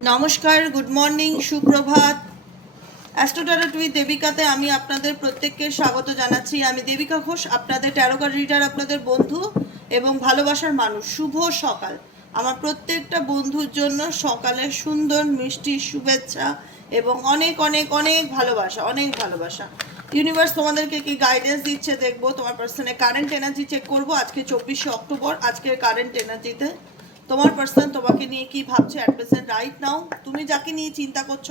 নমস্কার good morning সুপ্রভাত। অ্যাস্ট্রোটারট with দেবিকাতে আমি আপনাদের প্রত্যেককে স্বাগত জানাচ্ছি। আমি দেবিকা ঘোষ, আপনাদের ট্যারোকার রিডার আপনাদের বন্ধু এবং ভালোবাসার মানুষ। শুভ সকাল। আমার প্রত্যেকটা বন্ধুর জন্য সকালের সুন্দর মিষ্টি শুভেচ্ছা এবং অনেক অনেক অনেক ভালোবাসা অনেক ভালোবাসা। ইউনিভার্স তোমাদেরকে কি গাইডেন্স দিচ্ছে দেখব। তোমার পার্সনে কারেন্ট এনার্জি চেক করব। আজকে চব্বিশে অক্টোবর, আজকের কারেন্ট এনার্জিতে তোমার পার্সন তোমাকে নিয়ে কি ভাবছে অ্যাট প্রেজেন্ট রাইট নাও তুমি যাকে নিয়ে চিন্তা করছ,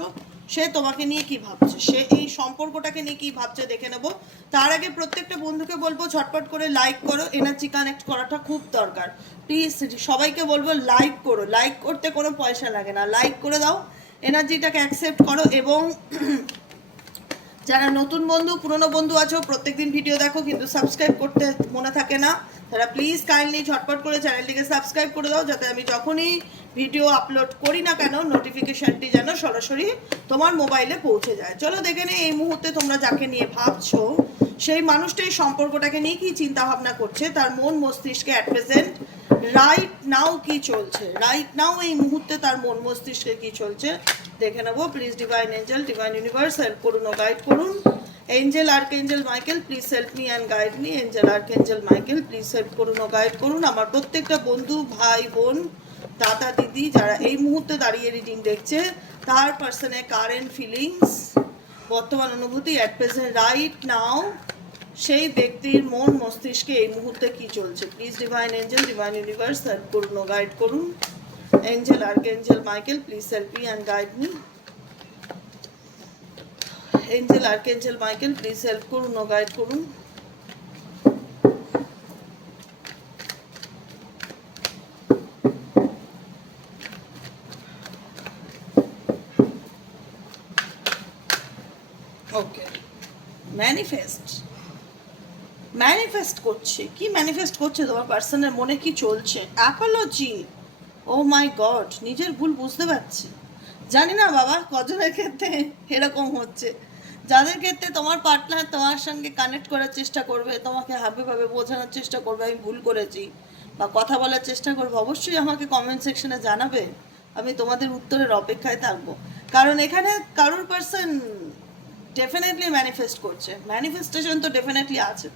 সে তোমাকে নিয়ে কি ভাবছে? সে এই সম্পর্কটাকে নিয়ে কি ভাবছে দেখে নেব। তার আগে প্রত্যেকটা বন্ধুকে বলব, ঝটপট করে লাইক করো। এনার্জি কানেক্ট করাটা খুব দরকার। প্লিজ সবাইকে বলব লাইক করো। লাইক করতে কোনো পয়সা লাগে না। লাইক করে দাও। এনার্জিটাকে অ্যাকসেপ্ট করো এবং যারা নতুন বন্ধু, পুরনো বন্ধু আছো, প্রত্যেকদিন ভিডিও দেখো, কিন্তু সাবস্ক্রাইব করতে মনে থাকে না, তারা প্লিজ কাইন্ডলি ঝটপট করে চ্যানেলটিকে সাবস্ক্রাইব করে দাও, যাতে আমি যখনই ভিডিও আপলোড করি না কেন নোটিফিকেশনটি যেন সরাসরি তোমার মোবাইলে পৌঁছে যায়। চলো দেখে নে এই মুহূর্তে তোমরা যাকে নিয়ে ভাবছ, সেই মানুষটাই সম্পর্কটাকে নিয়ে কি চিন্তা ভাবনা করছে, তার মন মস্তিষ্কে অ্যাট প্রেজেন্ট রাইট নাও কি চলছে? রাইট নাও এই মুহূর্তে তার মন মস্তিষ্কে কি চলছে? দেখে নেব। Please divine angel divine universe help করুন, ও গাইড করুন। Angel arch angel Michael please help me and guide me angel archangel Michael please help করুন, ও গাইড করুন। আমার প্রত্যেকটা বন্ধু, ভাই, বোন, দাদা, দিদি, যারা এই মুহূর্তে দাঁড়িয়ে রিডিং দেখছে, তার পার্সনে কারেন্ট ফিলিংস বর্তমান অনুভূতি অ্যাট প্রেজেন্ট রাইট নাও সেই ব্যক্তির মন, মস্তিষ্কে এই মুহূর্তে কি চলছে? Please divine angel divine universe help করুন, ও গাইড করুন। Angel archangel Michael please help me and guide me angel archangel Michael please help করুন ও গাইড করুন। ওকে ম্যানিফেস্ট ম্যানিফেস্ট করছে। কি ম্যানিফেস্ট করছে? তোমার পার্সনের মনে কি চলছে? অ্যাপোলজি ও মাই গড নিজের ভুল বুঝতে পারছি। জানি না বাবা, কজনের ক্ষেত্রে এরকম হচ্ছে। যাদের ক্ষেত্রে তোমার পার্টনার তোমার সঙ্গে কানেক্ট করার চেষ্টা করবে, তোমাকে হাবিভাবে বোঝানোর চেষ্টা করবে, আমি ভুল করেছি বা কথা বলার চেষ্টা করবে, অবশ্যই আমাকে কমেন্ট সেকশনে জানাবে। আমি তোমাদের উত্তরের অপেক্ষায় থাকব। কারণ এখানে কারোর পার্সন ডেফিনেটলি ম্যানিফেস্ট করছে। ম্যানিফেস্টেশন তো ডেফিনেটলি আছে।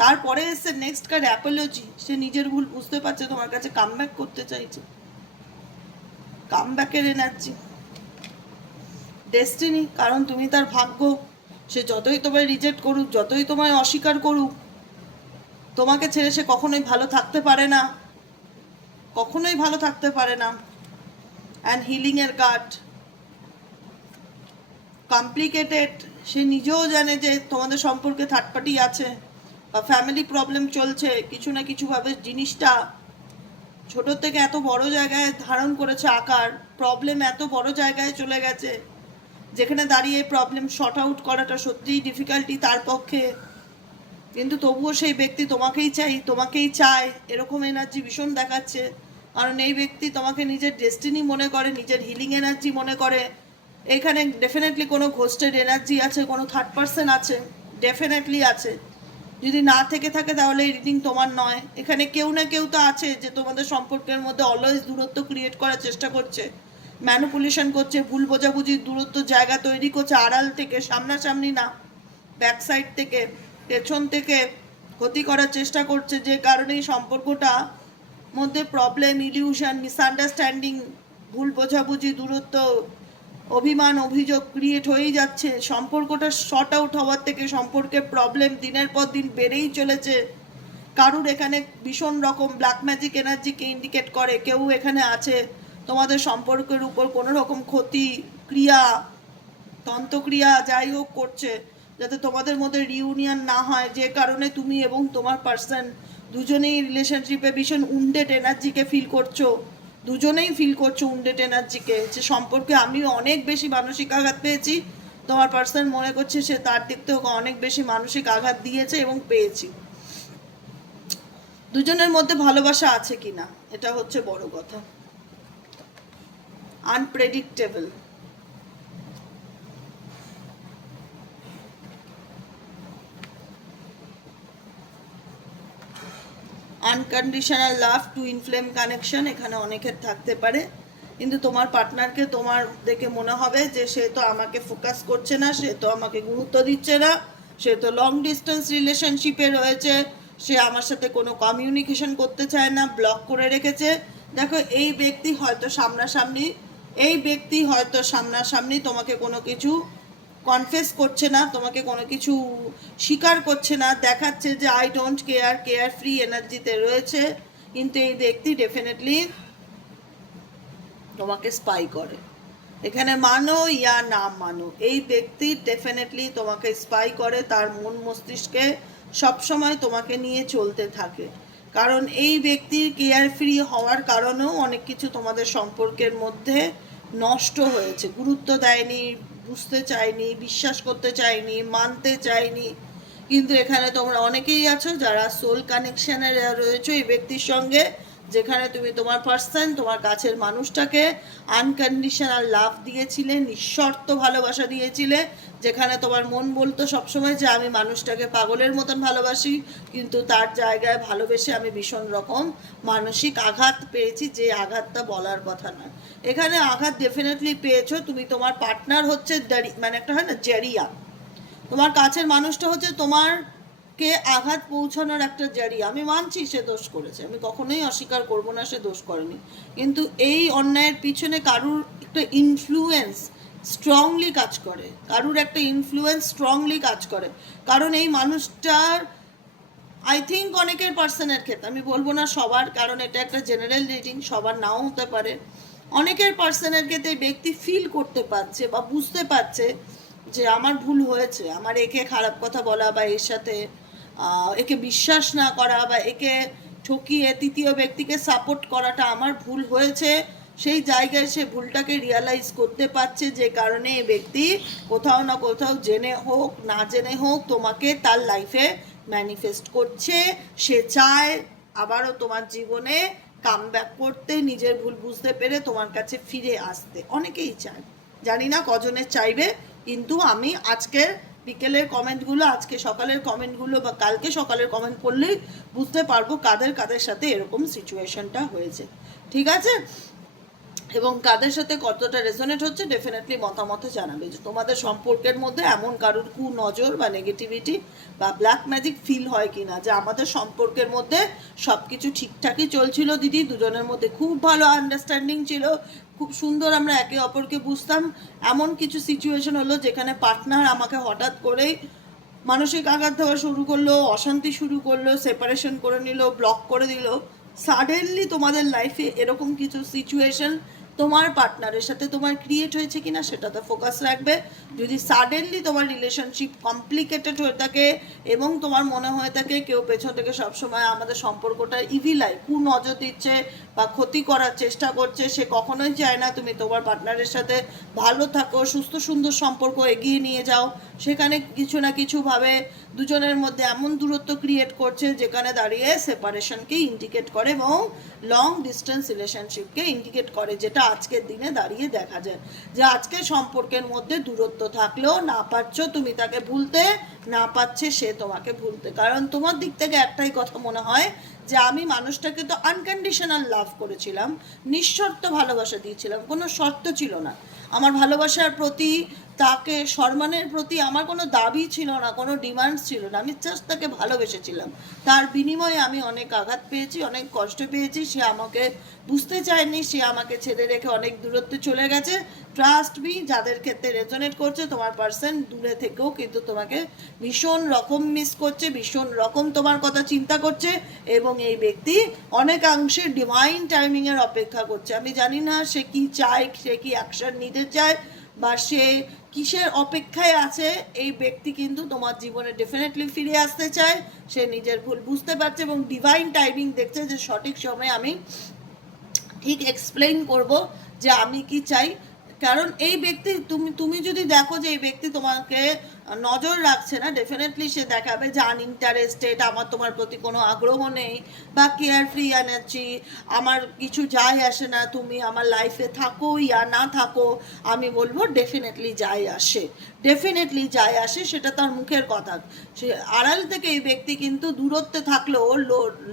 তারপরে এসছে নেক্সট কার্ড অ্যাপোলজি সে নিজের ভুল বুঝতে পারছে, তোমার কাছে কামব্যাক করতে চাইছে। কামব্যাকের এনার্জি ডেস্টিনি কারণ তুমি তার ভাগ্য, সে যতই তোমায় রিজেক্ট করুক, যতই তোমায় অস্বীকার করুক, তোমাকে ছেড়ে সে কখনোই ভালো থাকতে পারে না। কখনোই ভালো থাকতে পারে না। অ্যান্ড হিলিংয়ের কার্ড কমপ্লিকেটেড সে নিজেও জানে যে তোমাদের সম্পর্কে থার্ড পার্টি আছে। বা ফ্যামিলি প্রবলেম চলছে, কিছু না কিছুভাবে জিনিসটা ছোট থেকে এত বড় জায়গায় ধারণ করেছে আকার প্রবলেম এত বড় জায়গায় চলে গেছে, যেখানে দাঁড়িয়ে প্রবলেম শর্ট আউট করাটা সত্যিই ডিফিকাল্টি তার পক্ষে। কিন্তু তবুও সেই ব্যক্তি তোমাকেই চাই, তোমাকেই চায়, এরকম এনার্জি ভীষণ দেখাচ্ছে। কারণ এই ব্যক্তি তোমাকে নিজের ডেস্টিনি মনে করে, নিজের হিলিং এনার্জি মনে করে। এখানে ডেফিনেটলি কোনো ঘোস্টের এনার্জি আছে, কোনো থার্ড পার্সন আছে ডেফিনেটলি আছে। যদি না থেকে থাকে তাহলে রিডিং তোমার নয়। এখানে কেউ না কেউ তো আছে যে তোমাদের সম্পর্কের মধ্যে অলওয়েজ দূরত্ব ক্রিয়েট করার চেষ্টা করছে। ম্যানুপুলেশন করছে, ভুল বোঝাবুঝি দূরত্ব জায়গা তৈরি করছে আড়াল থেকে, সামনাসামনি না ব্যাক সাইড থেকে, পেছন থেকে ক্ষতি করার চেষ্টা করছে যে কারণে এই সম্পর্কটা মধ্যে প্রবলেম ইলিউশন মিসআন্ডারস্ট্যান্ডিং ভুল বোঝাবুঝি, দূরত্ব অভিমান, অভিযোগ ক্রিয়েট হয়েই যাচ্ছে। সম্পর্কটা শর্ট আউট হওয়ার থেকে সম্পর্কের প্রবলেম দিনের পর দিন বেড়েই চলেছে। কারুর এখানে ভীষণ রকম ব্ল্যাক ম্যাজিক এনার্জিকে ইন্ডিকেট করে, কেউ এখানে আছে। তোমাদের সম্পর্কের উপর কোনো রকম ক্ষতি, ক্রিয়া তন্ত্রক্রিয়া যাই হোক করছে, যাতে তোমাদের মধ্যে রিউনিয়ন না হয়, যে কারণে তুমি এবং তোমার পার্সন দুজনেই রিলেশনশিপে ভীষণ উন্ডেড এনার্জিকে ফিল করছ। দুজনেই ফিল করছ উন্ডেড এনার্জিকে যে সম্পর্কে আমি অনেক বেশি মানসিক আঘাত পেয়েছি। তোমার পার্সন মনে করছে সে তার দিক থেকে অনেক বেশি মানসিক আঘাত দিয়েছে এবং পেয়েছি। দুজনের মধ্যে ভালোবাসা আছে কিনা, এটা হচ্ছে বড় কথা। Unpredictable unconditional love to inflame connection এখানে অনেকের থাকতে পারে। কিন্তু তোমার পার্টনারকে তোমার দেখে মনে হবে যে সে তো আমাকে ফোকাস করছে না, সে তো আমাকে গুরুত্ব দিচ্ছে না, সে তো লং ডিস্টেন্স রিলেশনশিপে রয়েছে, সে আমার সাথে কোনো কমিউনিকেশন করতে চায় না ব্লক করে রেখেছে। দেখো, এই ব্যক্তি হয়তো সামনাসামনি, এই ব্যক্তি হয়তো সামনাসামনি তোমাকে কোনো কিছু কনফেস করছে না, তোমাকে কোনো কিছু স্বীকার করছে না, দেখাচ্ছে যে I don't care care free এনার্জিতে রয়েছে, কিন্তু এই ব্যক্তি ডেফিনেটলি তোমাকে স্পাই করে। এখানে মানো ইয়া না মানো, এই ব্যক্তি ডেফিনেটলি তোমাকে স্পাই করে, তার মন মস্তিষ্কে সবসময় তোমাকে নিয়ে চলতে থাকে। কারণ এই ব্যক্তির কেয়ার ফ্রি হওয়ার কারণেও অনেক কিছু তোমাদের সম্পর্কের মধ্যে নষ্ট হয়েছে, গুরুত্ব দেয়নি বুঝতে চায়নি বিশ্বাস করতে চায়নি মানতে চায়নি কিন্তু এখানে তোমরা অনেকেই আছো যারা সোল কানেকশনে রয়েছো এই ব্যক্তির সঙ্গে। যেখানে তুমি তোমার পার্সন তোমার কাছের মানুষটাকে আনকন্ডিশনাল লাভ দিয়েছিলে, নিঃশর্ত ভালোবাসা দিয়েছিলে, যেখানে তোমার মন বলতো সবসময় যে আমি মানুষটাকে পাগলের মতন ভালোবাসি, কিন্তু তার জায়গায় ভালোবেসে আমি ভীষণ রকম মানসিক আঘাত পেয়েছি, যে আঘাতটা বলার কথা নয়। এখানে আঘাত ডেফিনেটলি পেয়েছ, তুমি তোমার পার্টনার হচ্ছে মানে একটা হয় না, জেরিয়া। তোমার কাছের মানুষটা হচ্ছে তোমার কে আঘাত পৌঁছানোর একটা জারিয়া আমি মানছি সে দোষ করেছে। আমি কখনোই অস্বীকার করব না, সে দোষ করেনি। কিন্তু এই অন্যায়ের পিছনে কারুর একটা ইনফ্লুয়েন্স স্ট্রংলি কাজ করে। কারুর একটা ইনফ্লুয়েন্স স্ট্রংলি কাজ করে। কারণ এই মানুষটার আই থিঙ্ক অনেকের পার্সনের ক্ষেত্রে, আমি বলব না সবার, কারণ এটা একটা জেনারেল রিডিং সবার নাও হতে পারে। অনেকের পার্সনের ক্ষেত্রে ব্যক্তি ফিল করতে পারছে বা বুঝতে পারছে যে আমার ভুল হয়েছে, আমার একে খারাপ কথা বলা বা এর সাথে একে বিশ্বাস না করা বা একে ঠকিয়ে তৃতীয় ব্যক্তিকে সাপোর্ট করাটা আমার ভুল হয়েছে। সেই জায়গায় সে ভুলটাকে রিয়ালাইজ করতে পারছে যে কারণে এই ব্যক্তি কোথাও না কোথাও জেনে হোক, না জেনে হোক তোমাকে তার লাইফে ম্যানিফেস্ট করছে। সে চায় আবারও তোমার জীবনে কাম ব্যাক করতে, নিজের ভুল বুঝতে পেরে তোমার কাছে ফিরে আসতে। অনেকেই চায়। জানি না কজনের চাইবে, কিন্তু আমি আজকের বিকেলের কমেন্টগুলো, আজকে সকালের কমেন্টগুলো বা কালকে সকালের কমেন্ট পড়লেই বুঝতে পারব কাদের কাদের সাথে এরকম সিচুয়েশনটা হয়েছে। ঠিক আছে? এবং কাদের সাথে কতটা রেজোনেট হচ্ছে ডেফিনেটলি মতামতে জানাবে। যে তোমাদের সম্পর্কের মধ্যে এমন কারোর কু নজর বা নেগেটিভিটি বা ব্ল্যাক ম্যাজিক ফিল হয় কিনা? যে আমাদের সম্পর্কের মধ্যে সব কিছু ঠিকঠাকই চলছিল দিদি, দুজনের মধ্যে খুব ভালো আন্ডারস্ট্যান্ডিং ছিল, খুব সুন্দর আমরা একে অপরকে বুঝতাম। এমন কিছু সিচুয়েশন হলো যেখানে পার্টনার আমাকে হঠাৎ করেই মানসিক আঘাত দেওয়া শুরু করল, অশান্তি শুরু করল সেপারেশন করে নিল ব্লক করে দিল। সাডেনলি তোমাদের লাইফে এরকম কিছু সিচুয়েশন তোমার পার্টনারের সাথে তোমার ক্রিয়েট হয়েছে কিনা সেটাতে ফোকাস রাখবে। যদি সাডেনলি তোমার রিলেশনশিপ কমপ্লিকেটেড হয়ে থাকে এবং তোমার মনে হয়ে থাকে কেউ পেছন থেকে সবসময় আমাদের সম্পর্কটা ইভিলাই কু নজর দিচ্ছে বা ক্ষতি করার চেষ্টা করছে, সে কখনোই চায় না তুমি তোমার পার্টনারের সাথে ভালো থাকো, সুস্থ সুন্দর সম্পর্ক এগিয়ে নিয়ে যাও। সেখানে কিছু না কিছুভাবে দুজনের মধ্যে এমন দূরত্ব ক্রিয়েট করছে যেখানে দাঁড়িয়ে সেপারেশনকে ইন্ডিকেট করে এবং লং ডিস্টেন্স রিলেশনশিপকে ইন্ডিকেট করে, যেটা আজকের দিনে দাঁড়িয়ে দেখা যায়। যে আজকে সম্পর্কের মধ্যে দূরত্ব থাকলেও না পারছ তুমি তাকে ভুলতে, না পাচ্ছে সে তোমাকে ভুলতে। কারণ তোমার দিক থেকে একটাই কথা মনে হয় যে আমি মানুষটাকে তো আনকন্ডিশনাল লাভ করেছিলাম, নিঃশর্ত ভালোবাসা দিয়েছিলাম, কোনো শর্ত ছিল না। আমার ভালোবাসার প্রতি তাকে সম্মানের প্রতি আমার কোনো দাবি ছিল না, কোনো ডিমান্ড ছিল না। আমি জাস্ট তাকে ভালোবেসেছিলাম। তার বিনিময়ে আমি অনেক আঘাত পেয়েছি, অনেক কষ্ট পেয়েছি। সে আমাকে বুঝতে চায়নি, সে আমাকে ছেড়ে রেখে অনেক দূরত্বে চলে গেছে। ট্রাস্ট মি যাদের ক্ষেত্রে রেজোনেট করছে, তোমার পার্সন দূরে থেকেও কিন্তু তোমাকে ভীষণ রকম মিস করছে, ভীষণ রকম তোমার কথা চিন্তা করছে এবং এই ব্যক্তি অনেকাংশে ডিভাইন টাইমিংয়ের অপেক্ষা করছে। আমি জানি না সে কি চায়, সে কি অ্যাকশন নিতে চায় বা সে কিসের অপেক্ষায় আছে, এই ব্যক্তি কিন্তু তোমার জীবনে ডেফিনেটলি ফিরে আসতে চায়। সে নিজের ভুল বুঝতে পারছে এবং ডিভাইন টাইমিং দেখছে যে সঠিক সময়ে আমি ঠিক এক্সপ্লেন করব যে আমি কি চাই। কারণ এই ব্যক্তি, তুমি তুমি যদি দেখো যে এই ব্যক্তি তোমাকে নজর রাখছে না ডেফিনেটলি সে দেখাবে যে আনইন্টারেস্টেড আমার তোমার প্রতি কোনো আগ্রহ নেই, বা কেয়ার ফ্রি এনার্জি আমার কিছু যাই আসে না, তুমি আমার লাইফে থাকো ইয়া না থাকো, আমি বলব ডেফিনেটলি যাই আসে ডেফিনেটলি যাই আসে, সেটা তার মুখের কথা। সে আড়াল থেকে এই ব্যক্তি কিন্তু দূরত্বে থাকলেও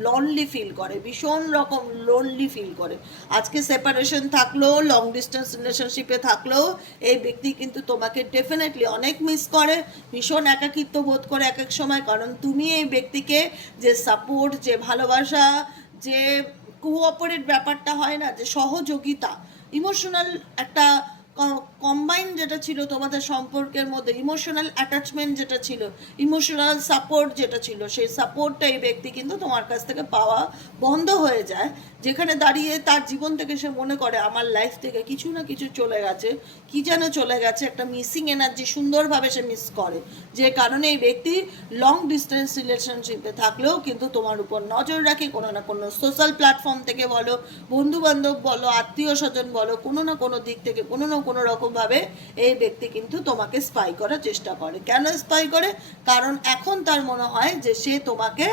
লনলি ফিল করে, ভীষণ রকম লোনলি ফিল করে। আজকে সেপারেশন থাকলেও লং ডিস্টেন্স রিলেশনশিপে থাকলেও এই ব্যক্তি কিন্তু তোমাকে ডেফিনেটলি অনেক মিস করে। ভীষণ একাকিত্ব বোধ করে এক এক সময়, কারণ তুমি এই ব্যক্তিকে যে সাপোর্ট যে ভালোবাসা, যে কোঅপারেট ব্যাপারটা হয় না, যে সহযোগিতা ইমোশনাল একটা কম্বাইন যেটা ছিল তোমাদের সম্পর্কের মধ্যে ইমোশনাল অ্যাটাচমেন্ট যেটা ছিল ইমোশনাল সাপোর্ট যেটা ছিল, সেই সাপোর্টটা এই ব্যক্তি কিন্তু তোমার কাছ থেকে পাওয়া বন্ধ হয়ে যায়। যেখানে দাঁড়িয়ে তার জীবন থেকে সে মনে করে, আমার লাইফ থেকে কিছু না কিছু চলে গেছে। কি যেন চলে গেছে, একটা মিসিং এনার্জি সুন্দরভাবে সে মিস করে। যে কারণে এই ব্যক্তি লং ডিস্টেন্স রিলেশনশিপে থাকলেও কিন্তু তোমার উপর নজর রাখে, কোনো না কোনো সোশ্যাল প্ল্যাটফর্ম থেকে বলো বন্ধু বান্ধব বলো আত্মীয় স্বজন বলো, কোনো না কোনো দিক থেকে কোনো না কোনো রকমভাবে এই ব্যক্তি কিন্তু তোমাকে স্পাই করার চেষ্টা করে। কেন স্পাই করে? কারণ এখন তার মনে হয় যে সে তোমাকে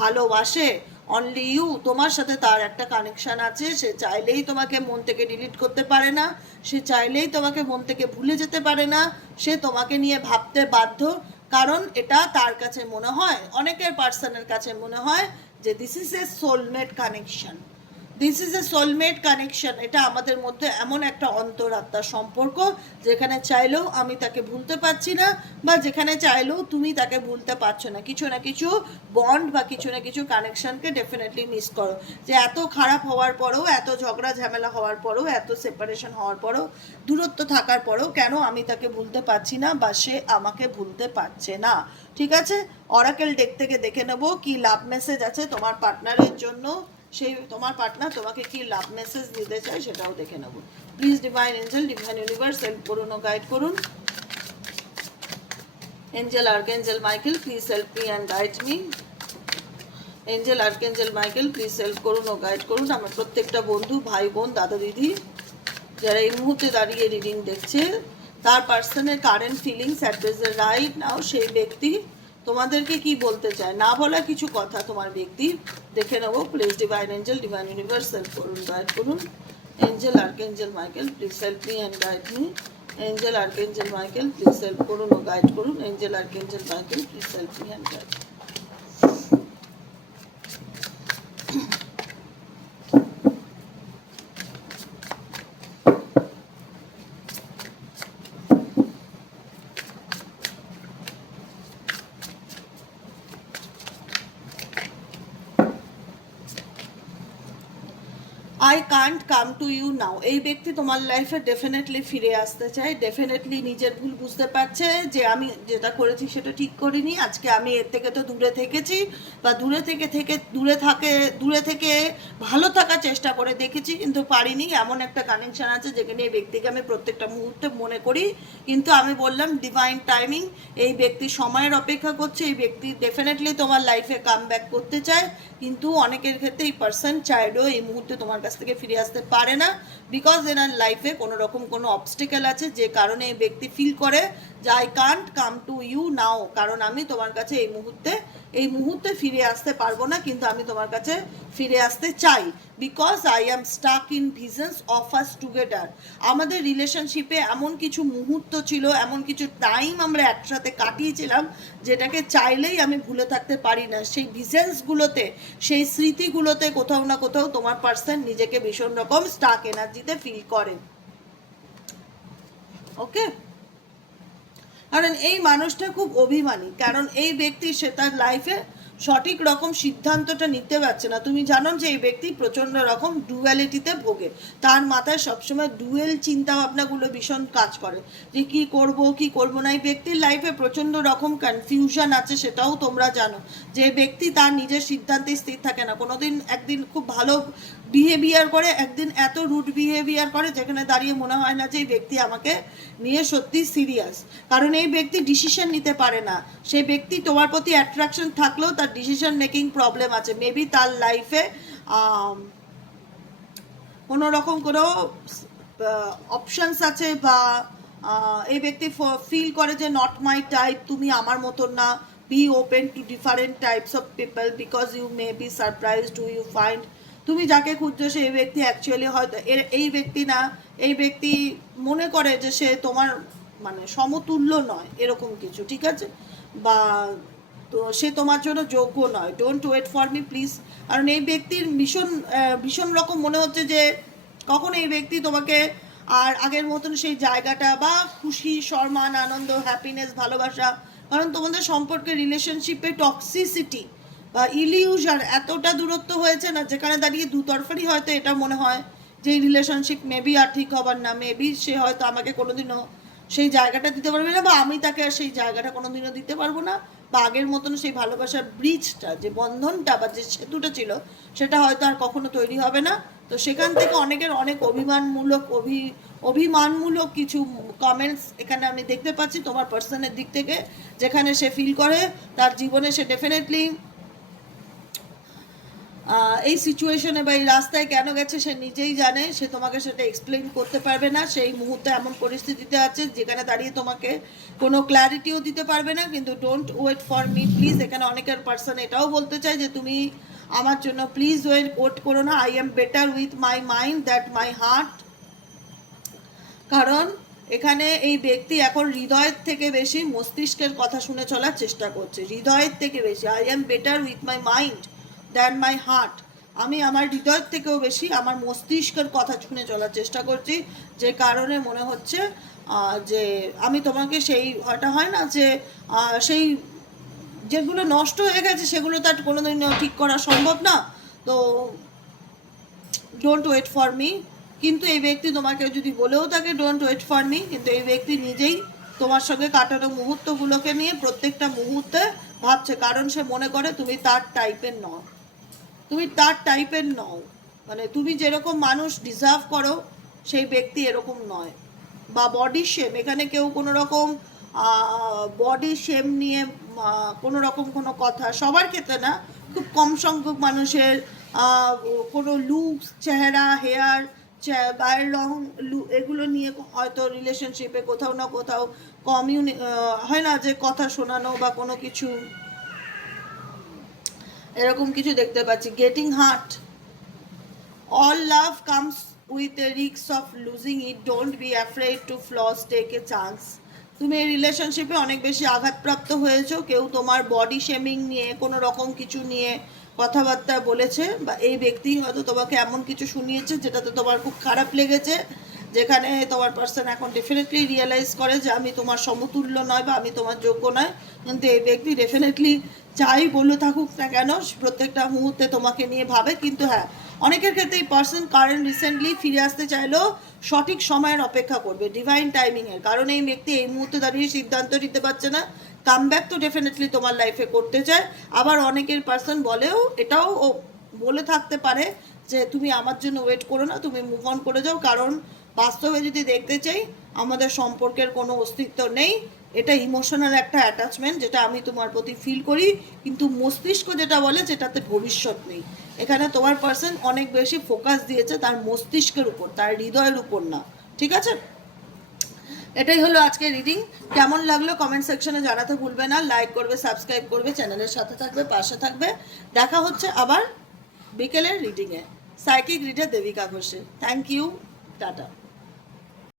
ভালোবাসে। অনলি ইউ তোমার সাথে তার একটা কানেকশন আছে। সে চাইলেই তোমাকে মন থেকে ডিলিট করতে পারে না। সে চাইলেই তোমাকে মন থেকে ভুলে যেতে পারে না। সে তোমাকে নিয়ে ভাবতে বাধ্য। কারণ এটা তার কাছে মনে হয়, অনেকের পার্সনের কাছে মনে হয় যে this is a soulmate connection this is a soulmate connection এটা আমাদের মধ্যে এমন একটা অন্তরাত্মার সম্পর্ক যেখানে চাইলেও আমি তাকে ভুলতে পারছি না বা যেখানে চাইলেও তুমি তাকে ভুলতে পারছ না। কিছু না কিছু বন্ড বা কিছু না কিছু কানেকশনকে ডেফিনেটলি মিস করো। যে এত খারাপ হওয়ার পরেও, এত ঝগড়া ঝামেলা হওয়ার পরেও, এত সেপারেশন হওয়ার পরেও, দূরত্ব থাকার পরেও কেন আমি তাকে ভুলতে পারছি না বা সে আমাকে ভুলতে পারছে না? ঠিক আছে? অরাকেল ডেক থেকে দেখে নেব কি লাভ মেসেজ আছে তোমার পার্টনারের জন্য। সেই তোমার পার্টনার তোমাকে কি লাভ মেসেজ দিতে চায় সেটাও দেখে নেব। Please divine angel divine universe help করুন ও গাইড করুন। Angel archangel Michael please help me and guide me angel archangel Michael please help করুন ও গাইড করুন। আমার প্রত্যেকটা বন্ধু, ভাই, বোন, দাদা, দিদি, যারা এই মুহূর্তে দাঁড়িয়ে রিডিং দেখছে, তার পার্সনের current feelings at present right now সেই ব্যক্তি তোমাদেরকে কি বলতে চায়? না বলা কিছু কথা তোমার ব্যক্তি। দেখে নেব please divine angel divine universe help করুন গাইড করুন। Angel archangel Michael please help me and guide me angel archangel Michael please help করুন ও গাইড করুন। Angel archangel Michael please help me and guide I can't come to you now এই ব্যক্তি তোমার লাইফে definitely ফিরে আসতে চায়। ডেফিনেটলি নিজের ভুল বুঝতে পারছে যে আমি যেটা করেছি সেটা ঠিক করিনি। আজকে আমি এর থেকে তো দূরে থেকেছি বা দূরে থেকে থেকে দূরে থাকে, দূরে থেকে ভালো থাকার চেষ্টা করে দেখেছি, কিন্তু পারিনি। এমন একটা কানেকশন আছে যেখানে এই ব্যক্তিকে আমি প্রত্যেকটা মুহূর্তে মনে করি। কিন্তু আমি বললাম ডিভাইন টাইমিং এই ব্যক্তি সময়ের অপেক্ষা করছে, এই ব্যক্তি ডেফিনেটলি তোমার লাইফে কাম ব্যাক করতে চায়। কিন্তু অনেকের ক্ষেত্রে এই পার্সন চাইলেও এই মুহূর্তে তোমার কাছ থেকে ফিরে আসতে পারে না বিকজ এনার লাইফে কোনো রকম কোনো অবস্টেকেল আছে যে কারণে এই ব্যক্তি ফিল করে যে I can't come to you now কারণ আমি তোমার কাছে এই মুহূর্তে এই মুহূর্তে ফিরে আসতে পারব না, কিন্তু আমি তোমার কাছে ফিরে আসতে চাই। Because I am stuck in visions of us together আমাদের রিলেশনশিপে এমন কিছু মুহূর্ত ছিল, এমন কিছু টাইম আমরা একসাথে কাটিয়েছিলাম, যেটাকে চাইলেই আমি ভুলে থাকতে পারি না। সেই ভিজেন্সগুলোতে সেই স্মৃতিগুলোতে কোথাও না কোথাও তোমার পার্সন নিজেকে ভীষণ রকম স্টাক এনার্জিতে ফিল করে। ওকে কারণ এই মানুষটা খুব অভিমানী, কারণ এই ব্যক্তি সে তার লাইফে সঠিক রকম সিদ্ধান্তটা নিতে পারছে না। তুমি জানো যে এই ব্যক্তি প্রচণ্ড রকম ডুয়ালিটিতে ভোগে। তার মাথায় সবসময় ডুয়েল চিন্তা ভাবনাগুলো ভীষণ কাজ করে। যে কি করব কি করব না, এই ব্যক্তির লাইফে প্রচণ্ড রকম কনফিউশন আছে, সেটাও তোমরা জানো। যে ব্যক্তি তার নিজের সিদ্ধান্তে স্থির থাকে না। কোনোদিন একদিন খুব ভালো বিহেভিয়ার করে, একদিন এত রুট বিহেভিয়ার করে, যেখানে দাঁড়িয়ে মনে হয় না যে এই ব্যক্তি আমাকে নিয়ে সত্যি সিরিয়াস কারণ এই ব্যক্তি ডিসিশন নিতে পারে না। সেই ব্যক্তি তোমার প্রতি অ্যাট্রাকশন থাকলেও তার ডিসিশন মেকিং প্রবলেম আছে। মেবি তার লাইফে কোনো রকম কোনো অপশনস আছে বা এই ব্যক্তি ফিল করে যে নট মাই টাইপ তুমি আমার মতন না। Be open to different types of people because you may be surprise to you find তুমি যাকে খুঁজছো, সেই ব্যক্তি অ্যাকচুয়ালি হয়তো এর- এই ব্যক্তি না, এই ব্যক্তি মনে করে যে সে তোমার মানে সমতুল্য নয়, এরকম কিছু, ঠিক আছে? বা তো সে তোমার জন্য যোগ্য নয়। Don't wait for me please কারণ এই ব্যক্তির ভীষণ ভীষণ রকম মনে হচ্ছে যে কখন এই ব্যক্তি তোমাকে আর আগের মতন সেই জায়গাটা বা খুশি, সম্মান, আনন্দ হ্যাপিনেস ভালোবাসা, কারণ তোমাদের সম্পর্কে রিলেশনশিপে টক্সিসিটি ইলিউশন এতটা দূরত্ব হয়েছে না, যেখানে দাঁড়িয়ে দুতরফারই হয়তো এটা মনে হয় যে এই রিলেশনশিপ মেবি আর ঠিক হবার না মেবি সে হয়তো আমাকে কোনোদিনও সেই জায়গাটা দিতে পারবে না বা আমি তাকে আর সেই জায়গাটা কোনোদিনও দিতে পারব না বা আগের মতন সেই ভালোবাসার ব্রিজটা যে বন্ধনটা বা যে সেতুটা ছিল, সেটা হয়তো আর কখনো তৈরি হবে না। তো সেখান থেকে অনেকের অনেক অভিমানমূলক, অভি, অভিমানমূলক কিছু কমেন্টস এখানে আমি দেখতে পাচ্ছি তোমার পার্সনের দিক থেকে, যেখানে সে ফিল করে, তার জীবনে সে ডেফিনেটলি এই সিচুয়েশনে বা এই রাস্তায় কেন গেছে সে নিজেই জানে, সে তোমাকে সেটা এক্সপ্লেন করতে পারবে না, সেই মুহূর্তে এমন পরিস্থিতিতে আছে যেখানে দাঁড়িয়ে তোমাকে কোনো ক্ল্যারিটিও দিতে পারবে না, কিন্তু don't wait for me please এখানে অনেকের পার্সন এটাও বলতে চাই যে, তুমি আমার জন্য প্লিজ ওয়েট ওয়েট করো না। I am better with my mind that my heart কারণ এখানে এই ব্যক্তি এখন হৃদয়ের থেকে বেশি মস্তিষ্কের কথা শুনে চলার চেষ্টা করছে। হৃদয়ের থেকে বেশি I am better with my mind than my heart আমি আমার হৃদয়ের থেকেও বেশি আমার মস্তিষ্কের কথা শুনে চলার চেষ্টা করছি, যে কারণে মনে হচ্ছে যে আমি তোমাকে সেই হয়টা হয় না যে সেই যেগুলো নষ্ট হয়ে গেছে সেগুলো তার কোনোদিন ঠিক করা সম্ভব না। তো ডোন্ট ওয়েট ফর মি কিন্তু এই ব্যক্তি তোমাকে যদি বলেও থাকে ডোন্ট ওয়েট ফর মি কিন্তু এই ব্যক্তি নিজেই তোমার সঙ্গে কাটানো মুহূর্তগুলোকে নিয়ে প্রত্যেকটা মুহূর্তে ভাবছে, কারণ সে মনে করে তুমি তার টাইপের নও। তুমি তার টাইপের নও। মানে তুমি যেরকম মানুষ ডিজার্ভ করো, সেই ব্যক্তি এরকম নয়। বা বডি শেম এখানে কেউ কোনো রকম বডি শেম নিয়ে কোনো রকম কোনো কথা, সবার ক্ষেত্রে না, খুব কম সংখ্যক মানুষের কোনো লুকস চেহারা হেয়ার গায়ের রং এগুলো নিয়ে হয়তো রিলেশনশিপে কোথাও না কোথাও কমিউনি হয় না যে কথা শোনানো বা কোনো কিছু এরকম কিছু দেখতে পাচ্ছি। Getting heart all love comes with a risk of losing it don't be afraid to floss take a chance. তুমি এই রিলেশনশিপে অনেক বেশি আঘাতপ্রাপ্ত হয়েছো। কেউ তোমার বডি শেমিং নিয়ে, কোনো রকম কিছু নিয়ে কথাবার্তা বলেছে বা এই ব্যক্তি হয়তো তোমাকে এমন কিছু শুনিয়েছে যেটাতে তোমার খুব খারাপ লেগেছে। যেখানে তোমার পার্সন এখন ডেফিনেটলি রিয়েলাইজ করে যে আমি তোমার সমতুল্য নয় বা আমি তোমার যোগ্য নয়। কিন্তু এই ব্যক্তি ডেফিনেটলি যাই বলে থাকুক না কেন প্রত্যেকটা মুহূর্তে তোমাকে নিয়ে ভাবে। কিন্তু হ্যাঁ অনেকের ক্ষেত্রে এই পার্সন কারেন্ট রিসেন্টলি ফিরে আসতে চাইলেও সঠিক সময়ের অপেক্ষা করবে ডিভাইন টাইমিংয়ের কারণ এই ব্যক্তি এই মুহূর্তে দাঁড়িয়ে সিদ্ধান্ত নিতে পারছে না। কাম ব্যাক তো ডেফিনেটলি তোমার লাইফে করতে চায়। আবার অনেকের পার্সন বলেও এটাও ও বলে থাকতে পারে যে তুমি আমার জন্য ওয়েট করো না, তুমি মুভ অন করে যাও। কারণ বাস্তবে যদি দেখতে চাই, আমাদের সম্পর্কের কোনো অস্তিত্ব নেই। এটা ইমোশনাল একটা অ্যাটাচমেন্ট যেটা আমি তোমার প্রতি ফিল করি। কিন্তু মস্তিষ্ক যেটা বলে যেটাতে ভবিষ্যৎ নেই। এখানে তোমার পার্সন অনেক বেশি ফোকাস দিয়েছে তার মস্তিষ্কের উপর, তার হৃদয়ের উপর না। ঠিক আছে? এটাই হলো আজকে রিডিং কেমন লাগল কমেন্ট সেকশনে জানাতে ভুলবে না। লাইক করবে সাবস্ক্রাইব করবে চ্যানেলের সাথে থাকবে, পাশে থাকবে। দেখা হচ্ছে আবার বিকেলের রিডিংয়ে সাইকিক রিডার দেবিকা ঘোষের। Thank you tata.